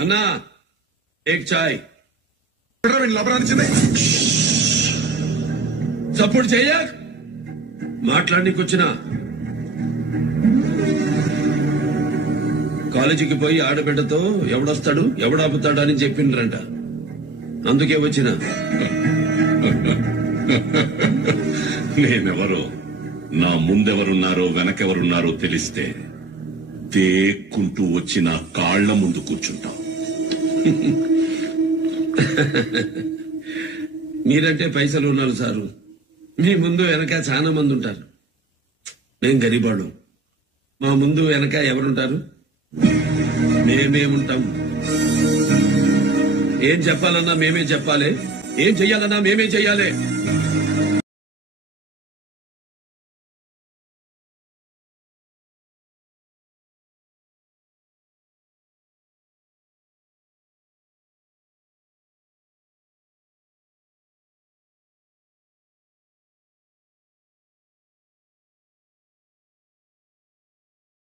అన్నా ఏక్ చాయ్. సపోర్ట్ చెయ్య మాట్లాడనీకొచ్చినా కాలేజీకి పోయి ఆడబిడ్డతో ఎవడొస్తాడు ఎవడాపుతాడు అని చెప్పిండ్రంట. అందుకే వచ్చిన. నేనెవరో, నా ముందెవరున్నారో వెనకెవరున్నారో తెలిస్తే తేక్కుంటూ వచ్చి నా కాళ్ల ముందు కూర్చుంటాం. మీరంటే పైసలు ఉన్నారు సారు. మీ ముందు వెనక చాలా మంది ఉంటారు. మేం గరీబాడు. మా ముందు వెనక ఎవరుంటారు? మేమేముంటాం. ఏం చెప్పాలన్నా మేమే చెప్పాలి, ఏం చెయ్యాలన్నా మేమే చెయ్యాలి.